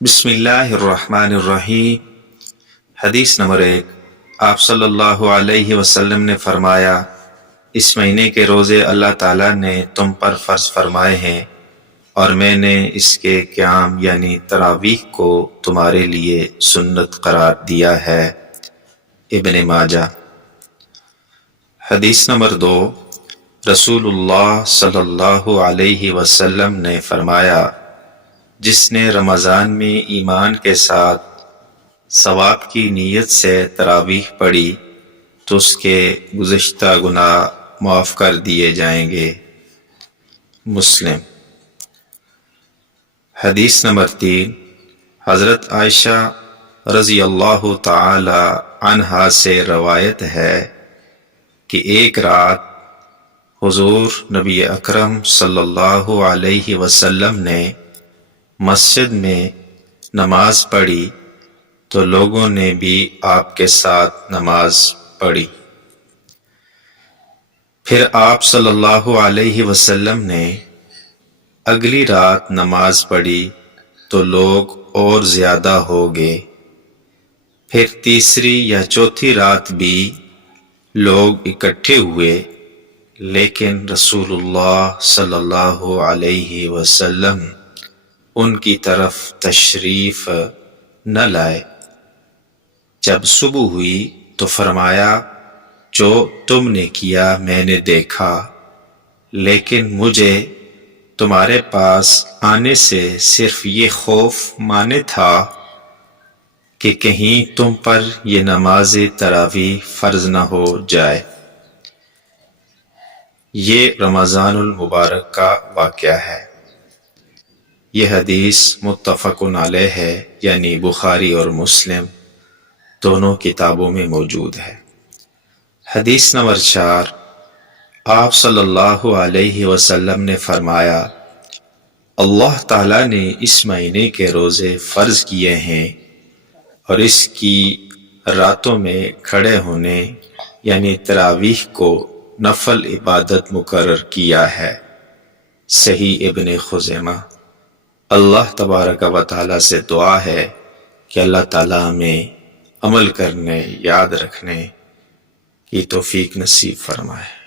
بسم اللہ الرحمن الرحیم۔ حدیث نمبر 1، آپ صلی اللہ علیہ وسلم نے فرمایا، اس مہینے کے روزے اللہ تعالیٰ نے تم پر فرض فرمائے ہیں اور میں نے اس کے قیام یعنی تراویح کو تمہارے لیے سنت قرار دیا ہے۔ ابن ماجہ۔ حدیث نمبر 2، رسول اللہ صلی اللہ علیہ وسلم نے فرمایا، جس نے رمضان میں ایمان کے ساتھ ثواب کی نیت سے تراویح پڑھی تو اس کے گزشتہ گناہ معاف کر دیے جائیں گے۔ مسلم۔ حدیث نمبر 3، حضرت عائشہ رضی اللہ تعالی عنہا سے روایت ہے کہ ایک رات حضور نبی اکرم صلی اللہ علیہ وسلم نے مسجد میں نماز پڑھی تو لوگوں نے بھی آپ کے ساتھ نماز پڑھی۔ پھر آپ صلی اللہ علیہ وسلم نے اگلی رات نماز پڑھی تو لوگ اور زیادہ ہو گئے۔ پھر تیسری یا چوتھی رات بھی لوگ اکٹھے ہوئے، لیکن رسول اللہ صلی اللہ علیہ وسلم ان کی طرف تشریف نہ لائے۔ جب صبح ہوئی تو فرمایا، جو تم نے کیا میں نے دیکھا، لیکن مجھے تمہارے پاس آنے سے صرف یہ خوف مانے تھا کہ کہیں تم پر یہ نماز تراویح فرض نہ ہو جائے۔ یہ رمضان المبارک کا واقعہ ہے۔ یہ حدیث متفق علیہ ہے، یعنی بخاری اور مسلم دونوں کتابوں میں موجود ہے۔ حدیث نمبر 4، آپ صلی اللہ علیہ وسلم نے فرمایا، اللہ تعالیٰ نے اس مہینے کے روزے فرض کیے ہیں اور اس کی راتوں میں کھڑے ہونے یعنی تراویح کو نفل عبادت مقرر کیا ہے۔ صحیح ابن خزیمہ۔ اللہ تبارک و تعالیٰ سے دعا ہے کہ اللہ تعالیٰ ہمیں عمل کرنے، یاد رکھنے کی توفیق نصیب فرمائے۔